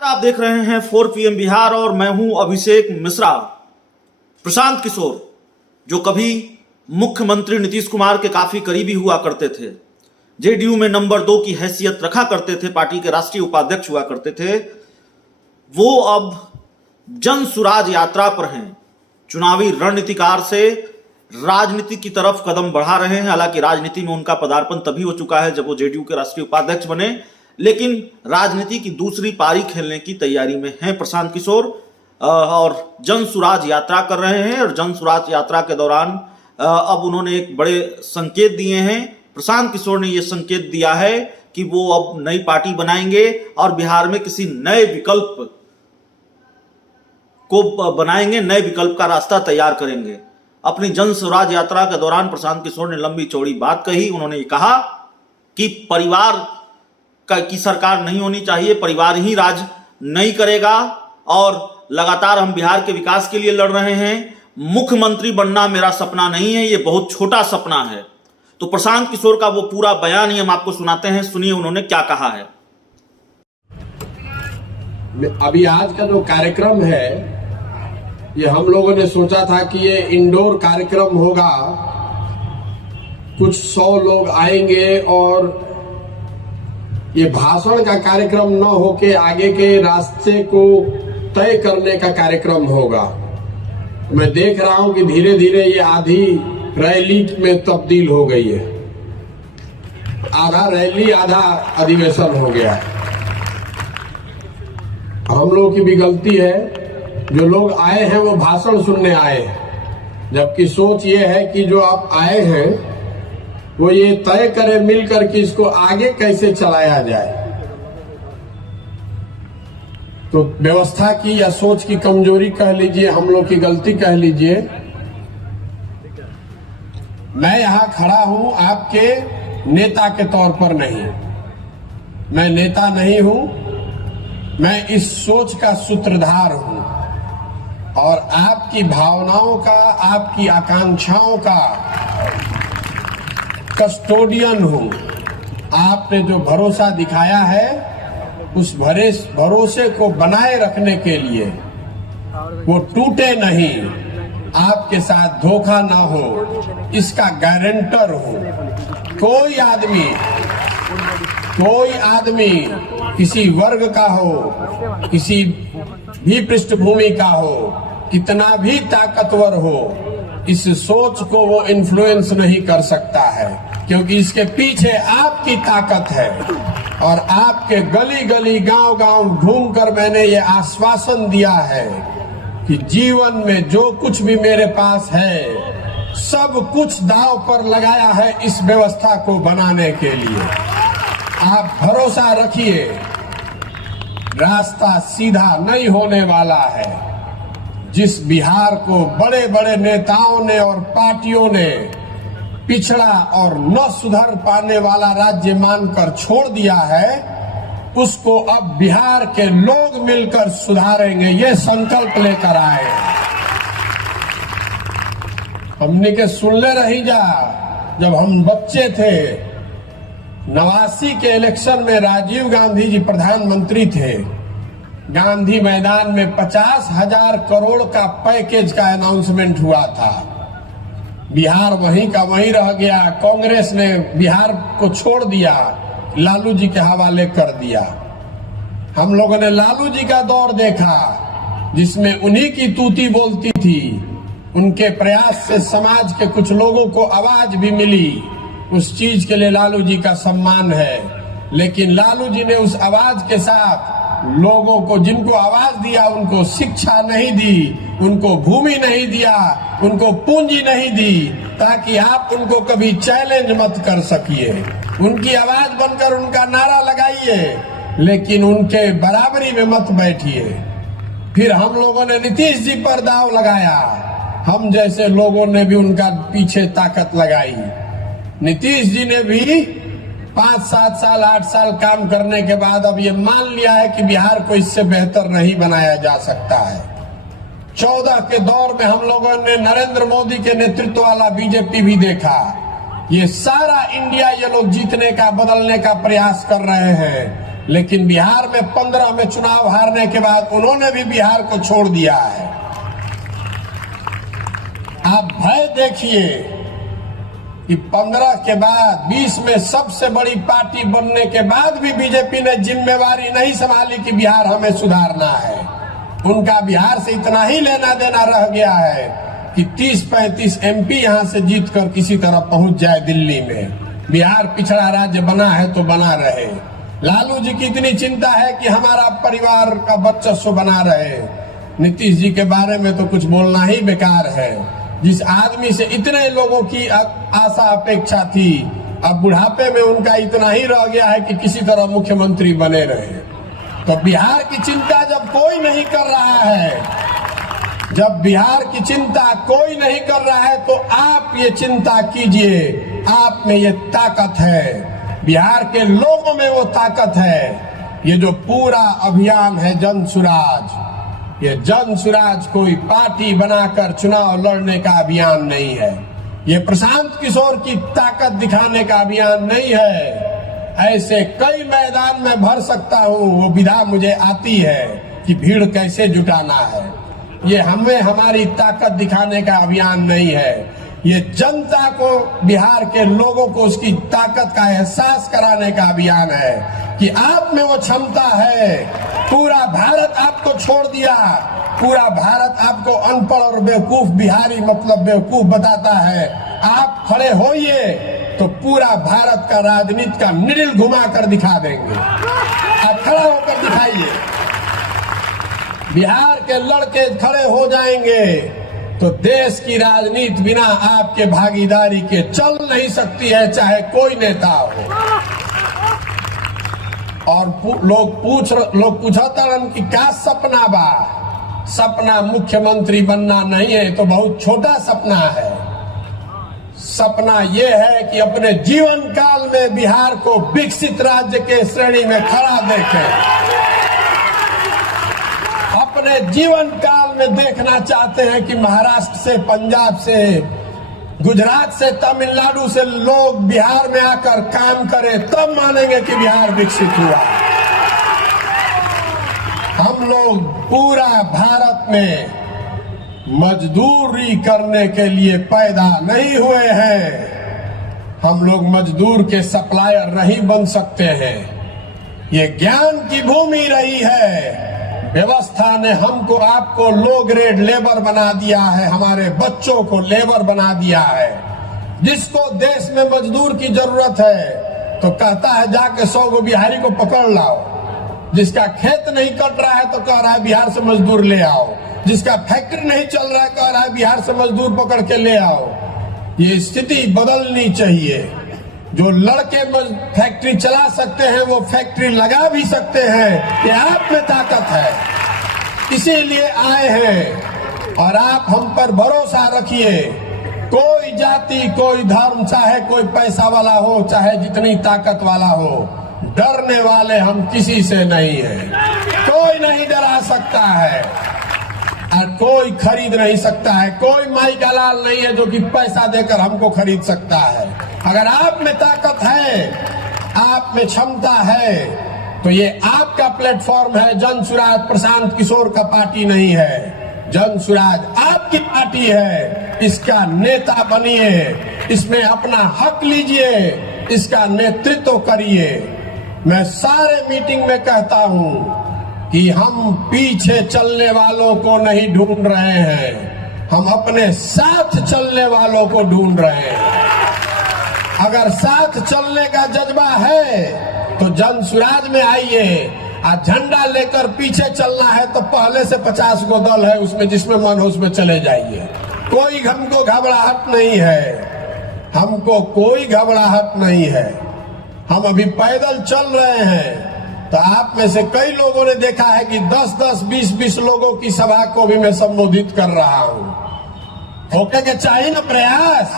आप देख रहे हैं 4 PM बिहार और मैं हूं अभिषेक मिश्रा। प्रशांत किशोर जो कभी मुख्यमंत्री नीतीश कुमार के काफी करीबी हुआ करते थे, जेडीयू में नंबर 2 की हैसियत रखा करते थे, पार्टी के राष्ट्रीय उपाध्यक्ष हुआ करते थे, वो अब जन सुराज यात्रा पर हैं। चुनावी रणनीतिकार से राजनीति की तरफ कदम बढ़ा रहे हैं। हालांकि राजनीति में उनका पदार्पण तभी हो चुका है जब वो जेडीयू के राष्ट्रीय उपाध्यक्ष बने, लेकिन राजनीति की दूसरी पारी खेलने की तैयारी में हैं प्रशांत किशोर और जन सुराज यात्रा कर रहे हैं। और जन सुराज यात्रा के दौरान अब उन्होंने एक बड़े संकेत दिए हैं। प्रशांत किशोर ने यह संकेत दिया है कि वो अब नई पार्टी बनाएंगे और बिहार में किसी नए विकल्प को बनाएंगे, नए विकल्प का रास्ता तैयार करेंगे। अपनी जन स्वराज यात्रा के दौरान प्रशांत किशोर ने लंबी चौड़ी बात कही। उन्होंने कहा कि परिवार की सरकार नहीं होनी चाहिए, परिवार ही राज नहीं करेगा और लगातार हम बिहार के विकास के लिए लड़ रहे हैं। मुख्यमंत्री बनना मेरा सपना नहीं है, ये बहुत छोटा सपना है। तो प्रशांत किशोर का वो पूरा बयान ही हम आपको सुनाते हैं, सुनिए उन्होंने क्या कहा है। अभी आज का जो कार्यक्रम है, ये हम लोगों ने सोचा था कि ये इंडोर कार्यक्रम होगा, कुछ 100 लोग आएंगे और ये भाषण का कार्यक्रम न होके आगे के रास्ते को तय करने का कार्यक्रम होगा। मैं देख रहा हूं कि धीरे धीरे ये आधी रैली में तब्दील हो गई है। आधा रैली आधा अधिवेशन हो गया है। हम लोगों की भी गलती है, जो लोग आए हैं वो भाषण सुनने आए हैं, जबकि सोच ये है कि जो आप आए हैं वो ये तय करें मिलकर कि इसको आगे कैसे चलाया जाए। तो व्यवस्था की या सोच की कमजोरी कह लीजिए, हम लोग की गलती कह लीजिए। मैं यहां खड़ा हूं आपके नेता के तौर पर नहीं, मैं नेता नहीं हूं, मैं इस सोच का सूत्रधार हूं और आपकी भावनाओं का, आपकी आकांक्षाओं का कस्टोडियन हूं। आपने जो भरोसा दिखाया है, उस भरोसे को बनाए रखने के लिए, वो टूटे नहीं, आपके साथ धोखा ना हो, इसका गारंटर हूं। कोई आदमी किसी वर्ग का हो, किसी भी पृष्ठभूमि का हो, कितना भी ताकतवर हो, इस सोच को वो इन्फ्लुएंस नहीं कर सकता है, क्योंकि इसके पीछे आपकी ताकत है। और आपके गली गली गांव गांव घूमकर मैंने ये आश्वासन दिया है कि जीवन में जो कुछ भी मेरे पास है, सब कुछ दांव पर लगाया है इस व्यवस्था को बनाने के लिए। आप भरोसा रखिए, रास्ता सीधा नहीं होने वाला है। जिस बिहार को बड़े बड़े नेताओं ने और पार्टियों ने पिछड़ा और न सुधर पाने वाला राज्य मानकर छोड़ दिया है, उसको अब बिहार के लोग मिलकर सुधारेंगे, ये संकल्प लेकर आए। हमने के सुनले रही जा, जब हम बच्चे थे, 89 के इलेक्शन में राजीव गांधी जी प्रधानमंत्री थे। गांधी मैदान में 50,000 करोड़ का पैकेज का अनाउंसमेंट हुआ था। बिहार वहीं का वहीं रह गया। कांग्रेस ने बिहार को छोड़ दिया, लालू जी के हवाले कर दिया। हम लोगों ने लालू जी का दौर देखा, जिसमें उन्हीं की तूती बोलती थी। उनके प्रयास से समाज के कुछ लोगों को आवाज भी मिली, उस चीज के लिए लालू जी का सम्मान है। लेकिन लालू जी ने उस आवाज के साथ लोगों को, जिनको आवाज दिया, उनको शिक्षा नहीं दी, उनको भूमि नहीं दिया, उनको पूंजी नहीं दी, ताकि आप उनको कभी चैलेंज मत कर सकिए। उनकी आवाज बनकर उनका नारा लगाइए, लेकिन उनके बराबरी में मत बैठिए। फिर हम लोगों ने नीतीश जी पर दाव लगाया, हम जैसे लोगों ने भी उनका पीछे ताकत लगाई। नीतीश जी ने भी 5, 7 साल, 8 साल काम करने के बाद अब ये मान लिया है कि बिहार को इससे बेहतर नहीं बनाया जा सकता है। 14 के दौर में हम लोगों ने नरेंद्र मोदी के नेतृत्व वाला बीजेपी भी देखा। ये सारा इंडिया ये लोग जीतने का, बदलने का प्रयास कर रहे हैं, लेकिन बिहार में 15 में चुनाव हारने के बाद उन्होंने भी बिहार को छोड़ दिया है। आप भय देखिए कि 15 के बाद 20 में सबसे बड़ी पार्टी बनने के बाद भी बीजेपी ने जिम्मेवारी नहीं संभाली कि बिहार हमें सुधारना है। उनका बिहार से इतना ही लेना देना रह गया है कि 30-35 एमपी यहां से जीतकर किसी तरह पहुंच जाए दिल्ली में। बिहार पिछड़ा राज्य बना है तो बना रहे। लालू जी की इतनी चिंता है कि हमारा परिवार का वर्चस्व बना रहे। नीतीश जी के बारे में तो कुछ बोलना ही बेकार है। जिस आदमी से इतने लोगों की आशा अपेक्षा थी, अब बुढ़ापे में उनका इतना ही रह गया है कि किसी तरह मुख्यमंत्री बने रहे। तो बिहार की चिंता जब कोई नहीं कर रहा है, जब बिहार की चिंता कोई नहीं कर रहा है, तो आप ये चिंता कीजिए। आप में ये ताकत है, बिहार के लोगों में वो ताकत है। ये जो पूरा अभियान है जन सुराज, ये जन सुराज कोई पार्टी बनाकर चुनाव लड़ने का अभियान नहीं है। ये प्रशांत किशोर की ताकत दिखाने का अभियान नहीं है। ऐसे कई मैदान में भर सकता हूँ, वो विधा मुझे आती है कि भीड़ कैसे जुटाना है। ये हमें हमारी ताकत दिखाने का अभियान नहीं है। ये जनता को, बिहार के लोगों को उसकी ताकत का एहसास कराने का अभियान है कि आप में वो क्षमता है। पूरा भारत आपको छोड़ दिया, पूरा भारत आपको अनपढ़ और बेवकूफ बिहारी मतलब बेवकूफ बताता है। आप खड़े होइए तो पूरा भारत का राजनीति का निडिल घुमा कर दिखा देंगे। आप खड़ा होकर दिखाइए। बिहार के लड़के खड़े हो जाएंगे तो देश की राजनीति बिना आपके भागीदारी के चल नहीं सकती है, चाहे कोई नेता हो। और लोग पूछता कि क्या सपना बा। सपना मुख्यमंत्री बनना नहीं है, तो बहुत छोटा सपना है। सपना यह है कि अपने जीवन काल में बिहार को विकसित राज्य के श्रेणी में खड़ा देखें। अपने जीवन काल में देखना चाहते हैं कि महाराष्ट्र से, पंजाब से, गुजरात से, तमिलनाडु से लोग बिहार में आकर काम करें, तब मानेंगे कि बिहार विकसित हुआ। हम लोग पूरा भारत में मजदूरी करने के लिए पैदा नहीं हुए हैं। हम लोग मजदूर के सप्लायर नहीं बन सकते हैं। ये ज्ञान की भूमि रही है। व्यवस्था ने हमको, आपको लो ग्रेड लेबर बना दिया है, हमारे बच्चों को लेबर बना दिया है। जिसको देश में मजदूर की जरूरत है तो कहता है जाके 100 गो बिहारी को पकड़ लाओ। जिसका खेत नहीं कट रहा है तो कह रहा है बिहार से मजदूर ले आओ। जिसका फैक्ट्री नहीं चल रहा है कह रहा है बिहार से मजदूर पकड़ के ले आओ। ये स्थिति बदलनी चाहिए। जो लड़के फैक्ट्री चला सकते हैं वो फैक्ट्री लगा भी सकते हैं। ये आप में ताकत है, इसीलिए आए हैं। और आप हम पर भरोसा रखिए। कोई जाति, कोई धर्म, चाहे कोई पैसा वाला हो, चाहे जितनी ताकत वाला हो, डरने वाले हम किसी से नहीं हैं। कोई नहीं डरा सकता है और कोई खरीद नहीं सकता है। कोई माई का लाल नहीं है जो कि पैसा देकर हमको खरीद सकता है। अगर आप में ताकत है, आप में क्षमता है, तो ये आपका प्लेटफॉर्म है। जन सुराज प्रशांत किशोर का पार्टी नहीं है। जन सुराज आपकी पार्टी है। इसका नेता बनिए, इसमें अपना हक लीजिए, इसका नेतृत्व करिए। मैं सारे मीटिंग में कहता हूं कि हम पीछे चलने वालों को नहीं ढूंढ रहे हैं, हम अपने साथ चलने वालों को ढूंढ रहे हैं। अगर साथ चलने का जज्बा है तो जन सुराज में आइए। आज झंडा लेकर पीछे चलना है तो पहले से 50 गो दल है, उसमें जिसमें मन हो उसमें चले जाइए। कोई हमको घबराहट नहीं है, हमको कोई घबराहट नहीं है। हम अभी पैदल चल रहे हैं तो आप में से कई लोगों ने देखा है कि 10-10, 20-20 लोगों की सभा को भी मैं संबोधित कर रहा हूं। होके के चाहिए ना प्रयास।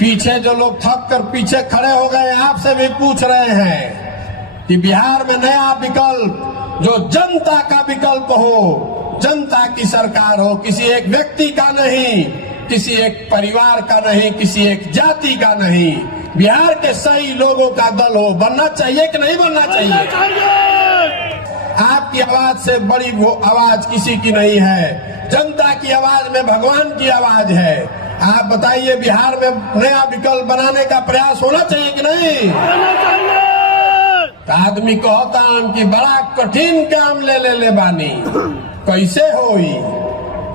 पीछे जो लोग थक कर पीछे खड़े हो गए, आपसे भी पूछ रहे हैं कि बिहार में नया विकल्प, जो जनता का विकल्प हो, जनता की सरकार हो, किसी एक व्यक्ति का नहीं, किसी एक परिवार का नहीं, किसी एक जाति का नहीं, बिहार के सही लोगों का दल हो। बनना चाहिए कि नहीं बनना चाहिए? आपकी आवाज से बड़ी वो आवाज किसी की नहीं है। जनता की आवाज में भगवान की आवाज है। आप बताइए, बिहार में नया विकल्प बनाने का प्रयास होना चाहिए कि नहीं? आदमी कहता कि बड़ा कठिन काम ले बानी, कैसे होई?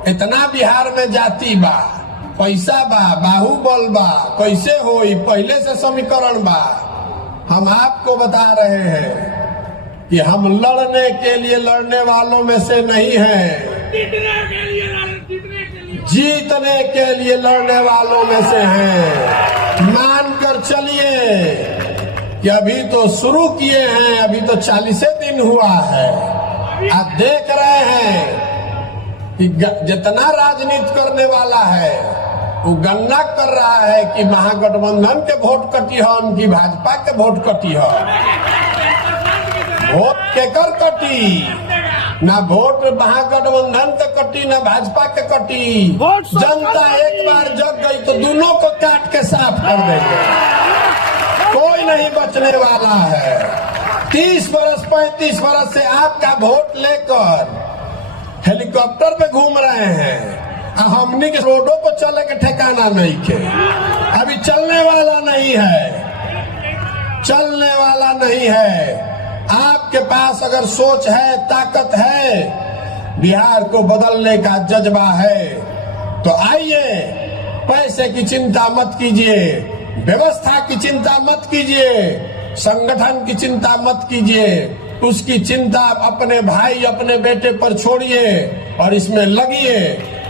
इतना बिहार में जाति बा, पैसा बा, बाहुबल बा, कैसे होई? पहले से समीकरण बा। हम आपको बता रहे हैं कि हम लड़ने के लिए लड़ने वालों में से नहीं हैं, जीतने के लिए लड़ने वालों में से हैं। मानकर चलिए कि अभी तो शुरू किए हैं, अभी तो 40 दिन हुआ है। आप देख रहे हैं कि जितना राजनीति करने वाला है वो गणना कर रहा है कि महागठबंधन के वोट कटी है, उनकी भाजपा के वोट कटी है। वोट केकर कटी? ना वोट महागठबंधन के कटी, ना भाजपा के कटी। जनता एक बार जग गई तो दोनों को काट के साफ कर देंगे। कोई नहीं बचने वाला है। 30 वर्ष 35 वर्ष से आपका वोट लेकर हेलीकॉप्टर पे घूम रहे हैं। हमनी के रोडों पर चले के ठिकाना नहीं के। अभी चलने वाला नहीं है, चलने वाला नहीं है। आपके पास अगर सोच है, ताकत है, बिहार को बदलने का जज्बा है, तो आइए। पैसे की चिंता मत कीजिए, व्यवस्था की चिंता मत कीजिए, संगठन की चिंता मत कीजिए। उसकी चिंता अपने भाई, अपने बेटे पर छोड़िए और इसमें लगिए।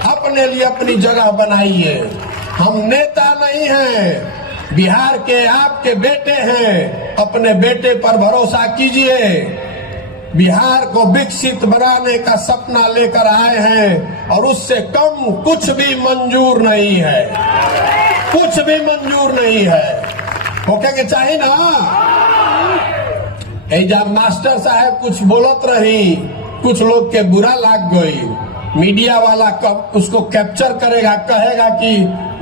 अपने लिए अपनी जगह बनाइए। हम नेता नहीं हैं, बिहार के आपके बेटे हैं। अपने बेटे पर भरोसा कीजिए। बिहार को विकसित बनाने का सपना लेकर आए हैं और उससे कम कुछ भी मंजूर नहीं है, कुछ भी मंजूर नहीं है। होके के चाहिए ना। जब मास्टर साहब कुछ बोलत रही, कुछ लोग के बुरा लाग गई। मीडिया वाला कब उसको कैप्चर करेगा, कहेगा कि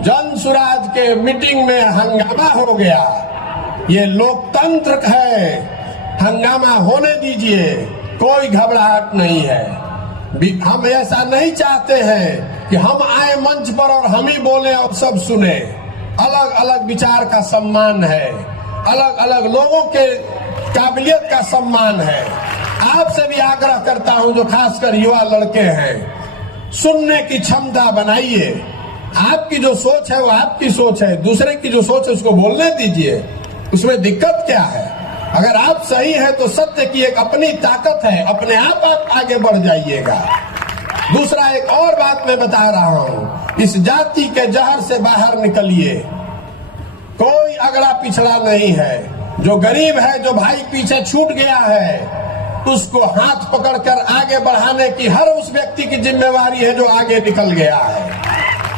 जन सुराज के मीटिंग में हंगामा हो गया। ये लोकतंत्र है, हंगामा होने दीजिए, कोई घबराहट नहीं है। हम ऐसा नहीं चाहते हैं कि हम आए मंच पर और हम ही बोले और सब सुने। अलग अलग विचार का सम्मान है, अलग अलग लोगों के काबिलियत का सम्मान है। आपसे भी आग्रह करता हूं, जो खासकर युवा लड़के हैं, सुनने की क्षमता बनाइए। आपकी जो सोच है वो आपकी सोच है, दूसरे की जो सोच है उसको बोलने दीजिए। उसमें दिक्कत क्या है? अगर आप सही है तो सत्य की एक अपनी ताकत है, अपने आप आगे बढ़ जाइएगा। दूसरा एक और बात मैं बता रहा हूं, इस जाति के जहर से बाहर निकलिए। कोई अगला पिछड़ा नहीं है। जो गरीब है, जो भाई पीछे छूट गया है, उसको हाथ पकड़कर आगे बढ़ाने की हर उस व्यक्ति की जिम्मेवारी है जो आगे निकल गया है।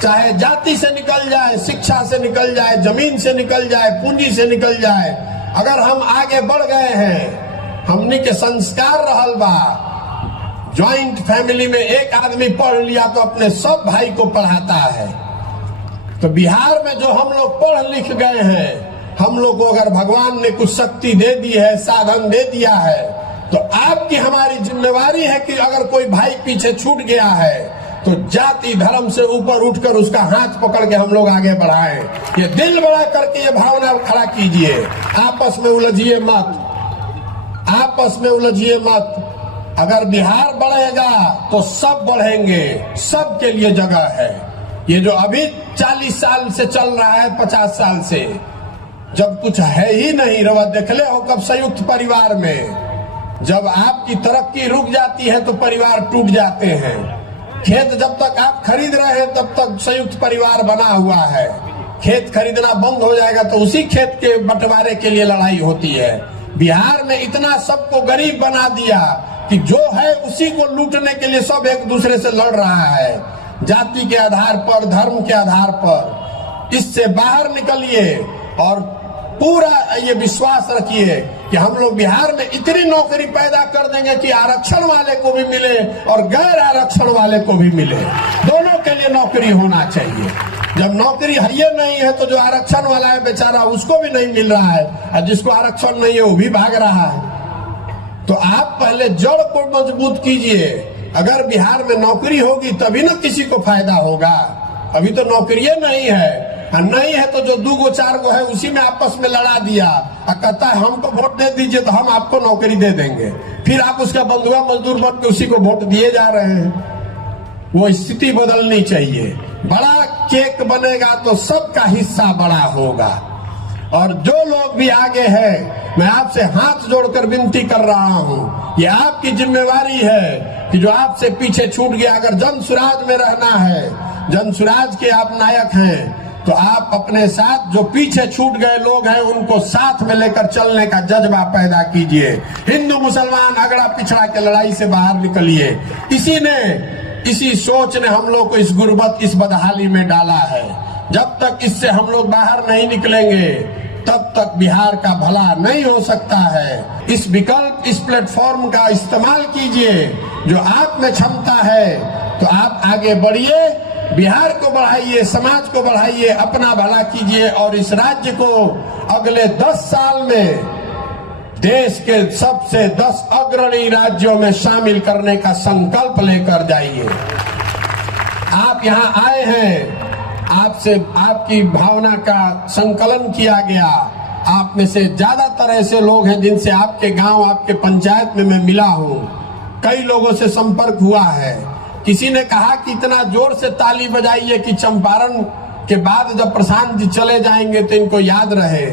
चाहे जाति से निकल जाए, शिक्षा से निकल जाए, जमीन से निकल जाए, पूंजी से निकल जाए, अगर हम आगे बढ़ गए हैं, हमनी के संस्कार रहल बा। ज्वाइंट फैमिली में एक आदमी पढ़ लिया तो अपने सब भाई को पढ़ाता है। तो बिहार में जो हम लोग पढ़ लिख गए हैं, हम लोग को अगर भगवान ने कुछ शक्ति दे दी है, साधन दे दिया है, तो आपकी हमारी जिम्मेवारी है कि अगर कोई भाई पीछे छूट गया है तो जाति धर्म से ऊपर उठकर उसका हाथ पकड़ के हम लोग आगे बढ़ाएं। ये दिल बड़ा करके ये भावना खड़ा कीजिए। आपस में उलझिए मत, आपस में उलझिए मत। अगर बिहार बढ़ेगा तो सब बढ़ेंगे, सबके लिए जगह है। ये जो अभी 40 साल से चल रहा है, 50 साल से, जब कुछ है ही नहीं, रवा देखले हो कब संयुक्त परिवार में जब आपकी तरक्की रुक जाती है तो परिवार टूट जाते हैं। खेत जब तक आप खरीद रहे हैं तब तक संयुक्त परिवार बना हुआ है। खेत खरीदना बंद हो जाएगा तो उसी खेत के बंटवारे के लिए लड़ाई होती है। बिहार में इतना सबको गरीब बना दिया कि जो है उसी को लूटने के लिए सब एक दूसरे से लड़ रहा है, जाति के आधार पर, धर्म के आधार पर। इससे बाहर निकलिए और पूरा ये विश्वास रखिए कि हम लोग बिहार में इतनी नौकरी पैदा कर देंगे कि आरक्षण वाले को भी मिले और गैर आरक्षण वाले को भी मिले, दोनों सबके लिए नौकरी होना चाहिए। जब नौकरी है नहीं है तो जो आरक्षण वाला है बेचारा उसको भी नहीं मिल रहा है, और जिसको आरक्षण नहीं है वो भी भाग रहा है। तो आप पहले जड़ को मजबूत कीजिए। अगर बिहार में नौकरी होगी तभी ना किसी को फायदा होगा। अभी तो नौकरी नहीं है, और नहीं है तो जो 2 गो 4 गो है उसी में आपस में लड़ा दिया और कहता है हमको वोट दे दीजिए तो हम आपको नौकरी दे देंगे। फिर आप उसका बंधुआ मजदूर बन के उसी को वोट दिए जा रहे हैं। वो स्थिति बदलनी चाहिए। बड़ा केक बनेगा तो सबका हिस्सा बड़ा होगा। और जो लोग भी आगे हैं, मैं आपसे हाथ जोड़कर विनती कर रहा हूं, ये आपकी जिम्मेवारी है कि जो आपसे पीछे छूट गया, अगर जन सुराज में रहना है, जन सुराज के आप नायक हैं, तो आप अपने साथ जो पीछे छूट गए लोग हैं उनको साथ में लेकर चलने का जज्बा पैदा कीजिए। हिंदू मुसलमान अगड़ा पिछड़ा के लड़ाई से बाहर निकलिए। इसी सोच ने हम लोग को इस गुर्बत, इस बदहाली में डाला है। जब तक इससे हम लोग बाहर नहीं निकलेंगे तब तक बिहार का भला नहीं हो सकता है। इस विकल्प, इस प्लेटफॉर्म का इस्तेमाल कीजिए। जो आप में क्षमता है तो आप आगे बढ़िए, बिहार को बढ़ाइए, समाज को बढ़ाइए, अपना भला कीजिए और इस राज्य को अगले 10 साल में देश के सबसे 10 अग्रणी राज्यों में शामिल करने का संकल्प लेकर जाइए। आप यहाँ आए हैं, आपसे आपकी भावना का संकलन किया गया। आप में से ज्यादातर ऐसे लोग हैं जिनसे आपके गांव, आपके पंचायत में मैं मिला हूं। कई लोगों से संपर्क हुआ है। किसी ने कहा कि इतना जोर से ताली बजाइए कि चंपारण के बाद जब प्रशांत जी चले जाएंगे तो इनको याद रहे।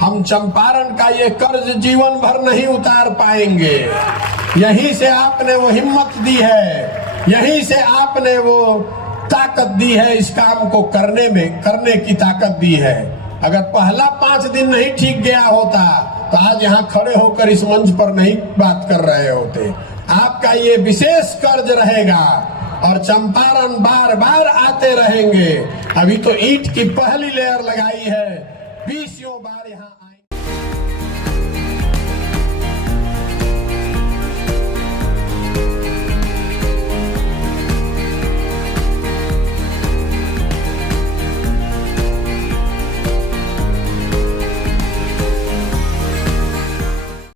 हम चंपारण का ये कर्ज जीवन भर नहीं उतार पाएंगे। यहीं से आपने वो हिम्मत दी है, यहीं से आपने वो ताकत दी है, इस काम को करने की ताकत दी है। अगर पहला 5 दिन नहीं ठीक गया होता तो आज यहाँ खड़े होकर इस मंच पर नहीं बात कर रहे होते। आपका ये विशेष कर्ज रहेगा और चंपारण बार बार आते रहेंगे। अभी तो ईंट की पहली लेयर लगाई है। 20